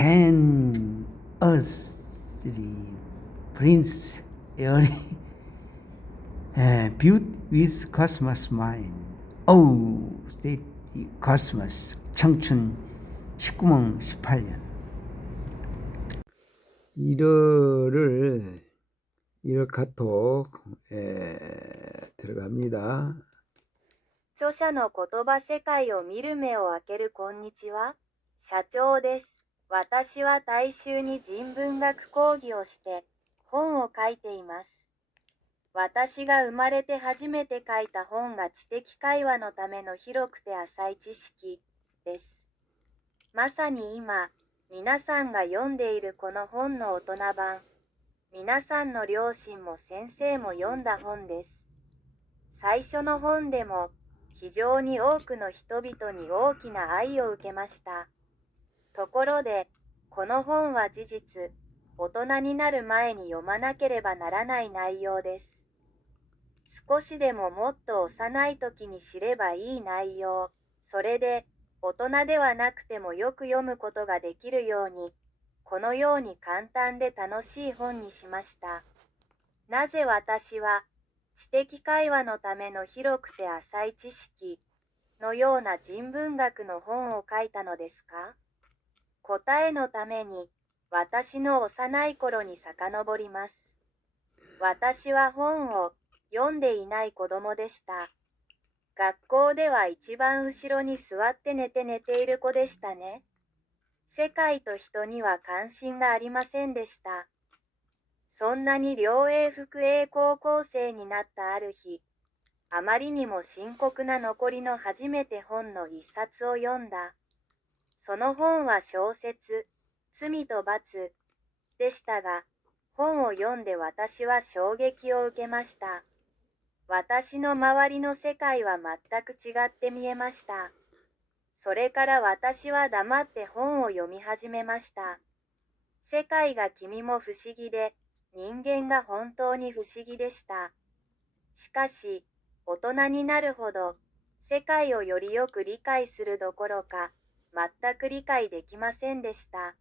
Can earthly prince early viewed with cosmos mind. state cosmos. 청춘 19명 18년. 1월을 1월 카톡 들어갑니다. 著者の言葉世界を見る目を開けるこんにちは。社長です。私は大衆に人文学講義をして本を書いています。私が生まれて初めて書いた本が知的会話のための広くて浅い知識です。まさに今、皆さんが読んでいるこの本の大人版、皆さんの両親も先生も読んだ本です。最初の本でも、非常に多くの人々に大きな愛を受けました。ところで、この本は事実、大人になる前に読まなければならない内容です。少しでももっと幼い時に知ればいい内容、それで、大人ではなくてもよく読むことができるように、このように簡単で楽しい本にしました。なぜ私は、知的会話のための広くて浅い知識のような人文学の本を書いたのですか？答えのために私の幼い頃に遡ります。私は本を読んでいない子供でした。学校では一番後ろに座って寝ている子でしたね。世界と人には関心がありませんでした。そんなに両英副英高校生になったある日、あまりにも深刻な残りの初めて本の一冊を読んだ。その本は小説、罪と罰でしたが、本を読んで私は衝撃を受けました。私の周りの世界は全く違って見えました。それから私は黙って本を読み始めました。世界が君も不思議で、人間が本当に不思議でした。しかし、大人になるほど、世界をよりよく理解するどころか、全く理解できませんでした。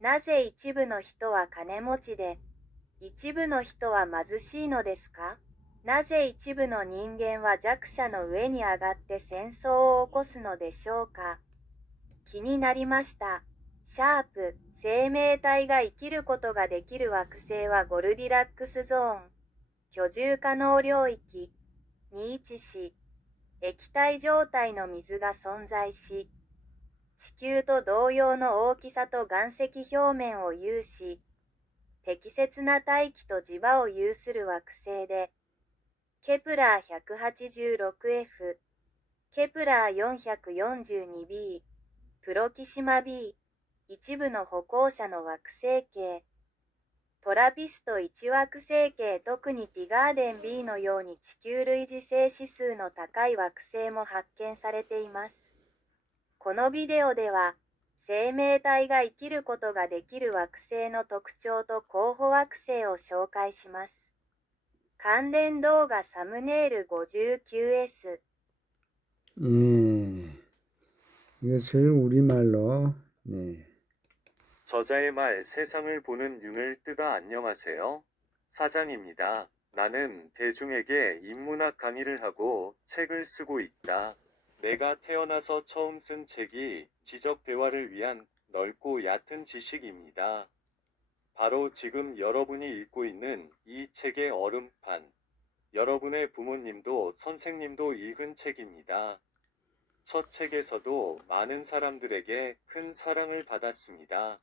なぜ一部の人は金持ちで、一部の人は貧しいのですか？なぜ一部の人間は弱者の上に上がって戦争を起こすのでしょうか？気になりました。シャープ、生命体が生きることができる惑星はゴルディラックスゾーン、居住可能領域に位置し、液体状態の水が存在し、地球と同様の大きさと岩石表面を有し、適切な大気と磁場を有する惑星で、ケプラー 186F、ケプラー 442b、プロキシマ b、一部の歩行者の惑星系、トラピスト1惑星系特にティガーデン B のように地球類似性指数の高い惑星も発見されています。このビデオでは、生命体が生きることができる惑星の特徴と候補惑星を紹介します。関連動画サムネイル 59S。 이것을 우리말로 저자의 말 세상을 보는 융을 뜨가 안녕하세요. 사장입니다. 나는 대중에게 인문학 강의를 하고 책을 쓰고 있다. 내가 태어나서 처음 쓴 책이 지적 대화를 위한 넓고 얕은 지식입니다. 바로 지금 여러분이 읽고 있는 이 책의 얼음판. 여러분의 부모님도 선생님도 읽은 책입니다. 첫 책에서도 많은 사람들에게 큰 사랑을 받았습니다.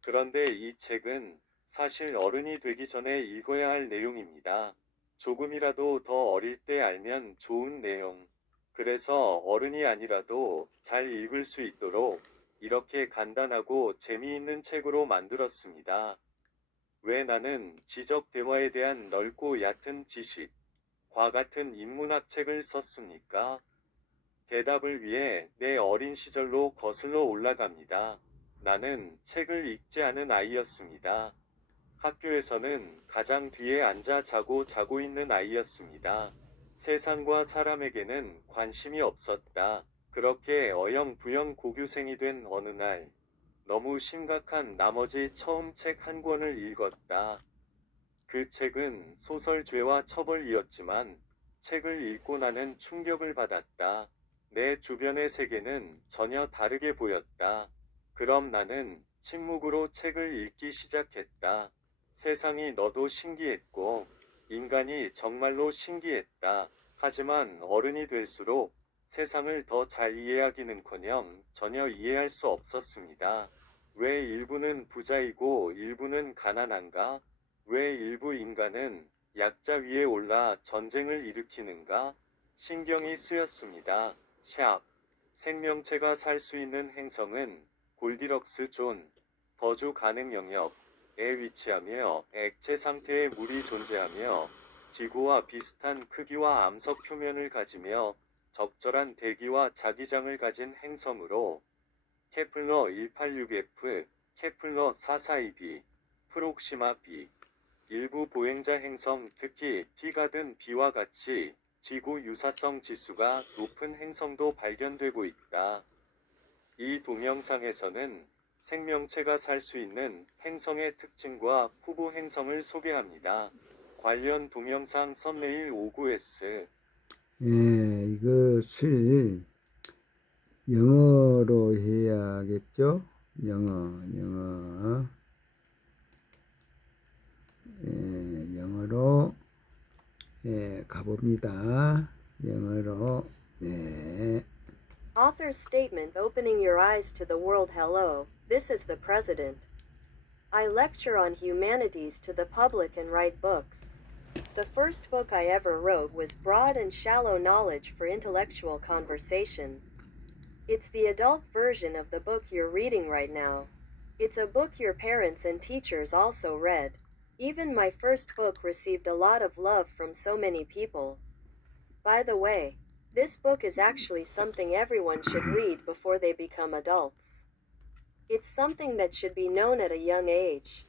그런데 이 책은 사실 어른이 되기 전에 읽어야 할 내용입니다. 조금이라도 더 어릴 때 알면 좋은 내용. 그래서 어른이 아니라도 잘 읽을 수 있도록 이렇게 간단하고 재미있는 책으로 만들었습니다. 왜 나는 지적 대화에 대한 넓고 얕은 지식, 과 같은 인문학 책을 썼습니까? 대답을 위해 내 어린 시절로 거슬러 올라갑니다. 나는 책을 읽지 않은 아이였습니다. 학교에서는 가장 뒤에 앉아 자고 있는 아이였습니다. 세상과 사람에게는 관심이 없었다. 그렇게 어영부영 고교생이 된 어느 날, 너무 심각한 나머지 처음 책 한 권을 읽었다. 그 책은 소설 죄와 처벌이었지만 책을 읽고 나는 충격을 받았다. 내 주변의 세계는 전혀 다르게 보였다. 그럼 나는 침묵으로 책을 읽기 시작했다. 세상이 너도 신기했고, 인간이 정말로 신기했다. 하지만 어른이 될수록 세상을 더 잘 이해하기는커녕 전혀 이해할 수 없었습니다. 왜 일부는 부자이고 일부는 가난한가? 왜 일부 인간은 약자 위에 올라 전쟁을 일으키는가? 신경이 쓰였습니다. 샵. 생명체가 살 수 있는 행성은 골디럭스 존, 거주 가능 영역에 위치하며 액체 상태의 물이 존재하며 지구와 비슷한 크기와 암석 표면을 가지며 적절한 대기와 자기장을 가진 행성으로 케플러 186F, 케플러 442b, 프록시마 b, 일부 보행자 행성 특히 T가든 B와 같이 지구 유사성 지수가 높은 행성도 발견되고 있다. 이 동영상에서는 생명체가 살 수 있는 행성의 특징과 후보 행성을 소개합니다. 관련 동영상 썸네일 59S. 이것을 영어로 해야겠죠? 영어로. 영어로 가봅니다. 영어로. Author's statement opening your eyes to the world. Hello, this is the President. I lecture on humanities to the public and write books. The first book I ever wrote was Broad and Shallow Knowledge for Intellectual Conversation. It's the adult version of the book you're reading right now. It's a book your parents and teachers also read. Even my first book received a lot of love from so many people. By the way, this book is actually something everyone should read before they become adults. It's something that should be known at a young age.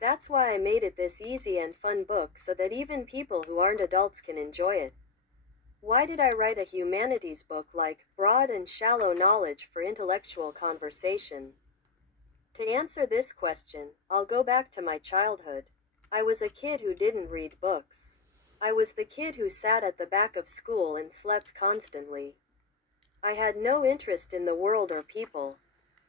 That's why I made it this easy and fun book so that even people who aren't adults can enjoy it. Why did I write a humanities book like Broad and Shallow Knowledge for Intellectual Conversation? To answer this question, I'll go back to my childhood. I was a kid who didn't read books. I was the kid who sat at the back of school and slept constantly. I had no interest in the world or people.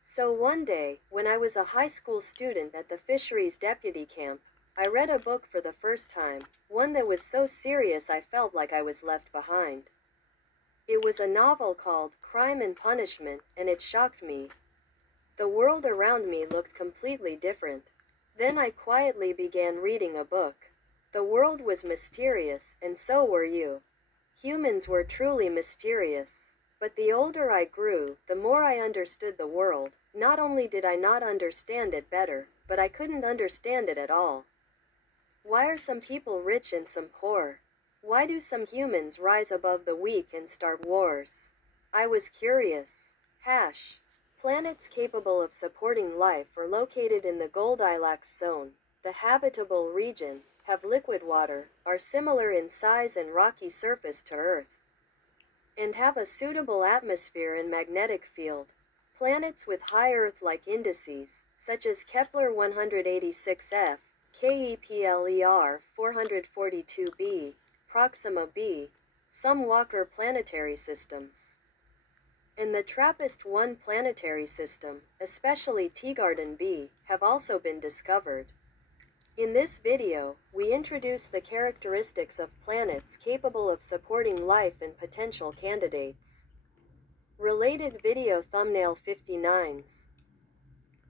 So one day, when I was a high school student at the fisheries deputy camp, I read a book for the first time, one that was so serious I felt like I was left behind. It was a novel called Crime and Punishment, and it shocked me. The world around me looked completely different. Then I quietly began reading a book. The world was mysterious, and so were you. Humans were truly mysterious. But the older I grew, the more I understood the world. Not only did I not understand it better, but I couldn't understand it at all. Why are some people rich and some poor? Why do some humans rise above the weak and start wars? I was curious. Planets capable of supporting life are located in the Goldilocks zone, the habitable region, have liquid water, are similar in size and rocky surface to Earth, and have a suitable atmosphere and magnetic field. Planets with high Earth-like indices, such as Kepler 186f, KEPLER 442b, Proxima b, some Walker planetary systems, and the TRAPPIST-1 planetary system, especially Teegarden b, have also been discovered. In this video, we introduce the characteristics of planets capable of supporting life and potential candidates. Related video thumbnail 59s.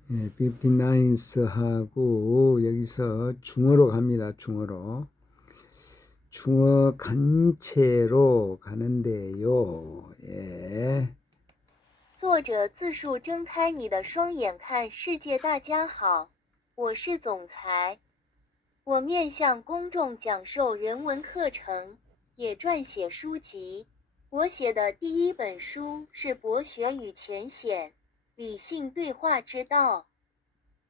59s하고 여기서 중어로 갑니다. 중어로. 중어 간체로 가는데요. 作者自述睁开你的双眼看世界。大家好，我是总裁。我面向公众讲授人文课程，也撰写书籍。我写的第一本书是《博学与浅显：理性对话之道》，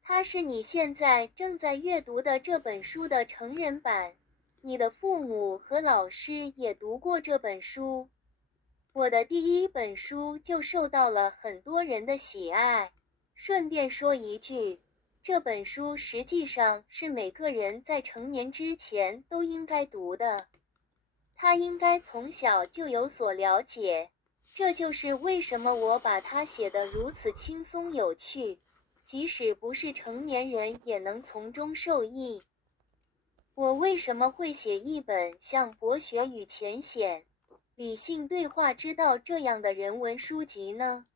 它是你现在正在阅读的这本书的成人版。你的父母和老师也读过这本书。我的第一本书就受到了很多人的喜爱。顺便说一句，这本书实际上是每个人在成年之前都应该读的。他应该从小就有所了解，这就是为什么我把它写得如此轻松有趣，即使不是成年人也能从中受益。我为什么会写一本像《博学与浅显：理性对话之道》这样的人文书籍呢？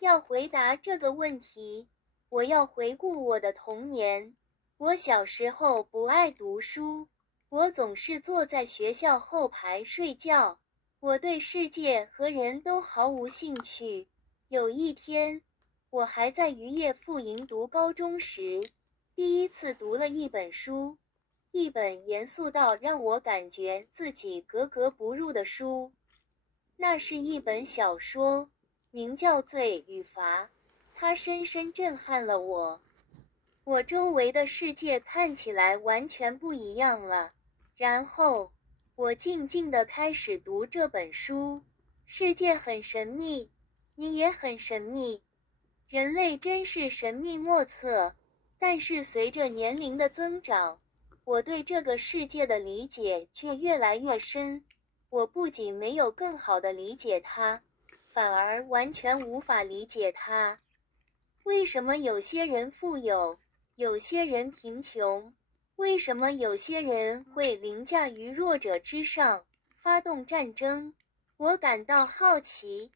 要回答这个问题，我要回顾我的童年。我小时候不爱读书，我总是坐在学校后排睡觉。我对世界和人都毫无兴趣。有一天，我还在渔业附营读高中时，第一次读了一本书，一本严肃到让我感觉自己格格不入的书。那是一本小说，名叫《罪与罚》，它深深震撼了我。我周围的世界看起来完全不一样了。然后，我静静地开始读这本书。世界很神秘，你也很神秘，人类真是神秘莫测。但是随着年龄的增长，我对这个世界的理解却越来越深。我不仅没有更好地理解它，反而完全无法理解它。为什么有些人富有，有些人贫穷？为什么有些人会凌驾于弱者之上，发动战争？我感到好奇。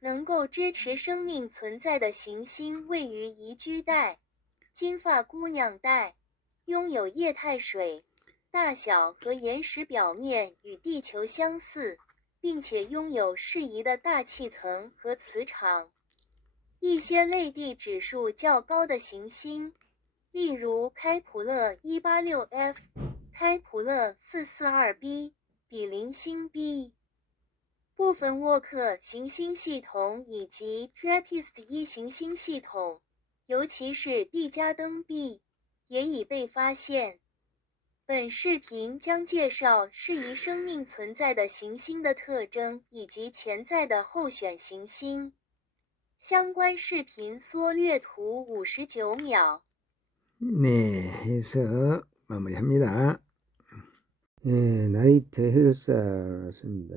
能够支持生命存在的行星位于宜居带，金发姑娘带，拥有液态水，大小和岩石表面与地球相似，并且拥有适宜的大气层和磁场。一些类地指数较高的行星，例如开普勒 186F、开普勒 442b、比邻星 B、部分沃克行星系统以及 TRAPPIST-1行星系统，尤其是蒂加登 B， 也已被发现。本视频将介绍适宜生命存在的行星的特征以及潜在的候选行星。相关视频缩略图59秒。 네, 해서 마무리합니다. 나이트 해설사였습니다.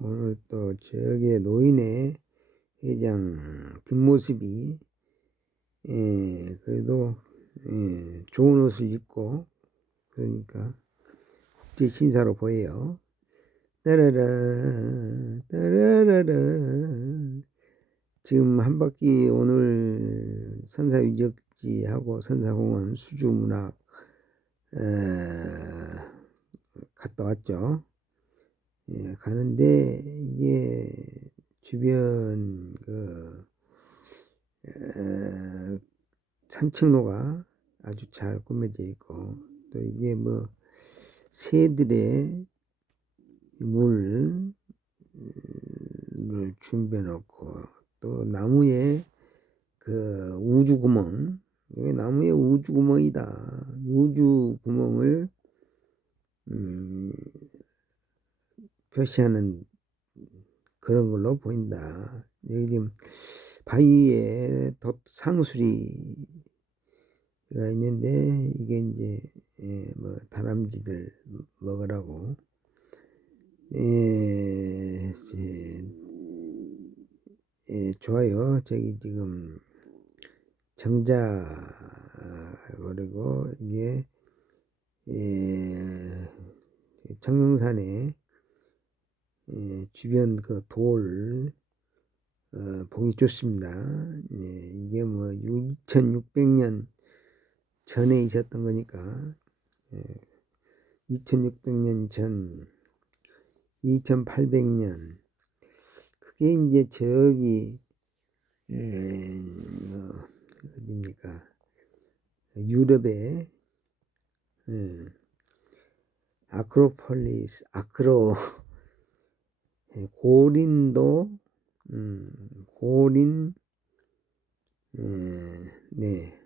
오늘 또 지역의 노인의 회장 뒷모습이 그래도 좋은 옷을 입고 그러니까 국제 신사로 보여요. 따라라 따라라라. 지금 한 바퀴 오늘 선사유적지하고 선사공원 수주문학 갔다 왔죠. 가는데 이게 주변 산책로가 아주 잘 꾸며져 있고 또 이게 뭐 새들의 물을 준비해 놓고 또 나무에 그 우주구멍, 이게 나무에 우주구멍이다. 우주구멍을 표시하는 그런 걸로 보인다. 여기 지금 바위에 상수리가 있는데 이게 이제 뭐 다람쥐들 먹으라고 좋아요. 저기 지금 정자 그리고 이게 청룡산에 주변 그 돌 보기 좋습니다. 이게 뭐 2600년 전에 있었던 거니까 2600년 전 2800년 그게 이제 저기 어디입니까? 유럽의 아크로폴리스, 고린도, 고린, 네,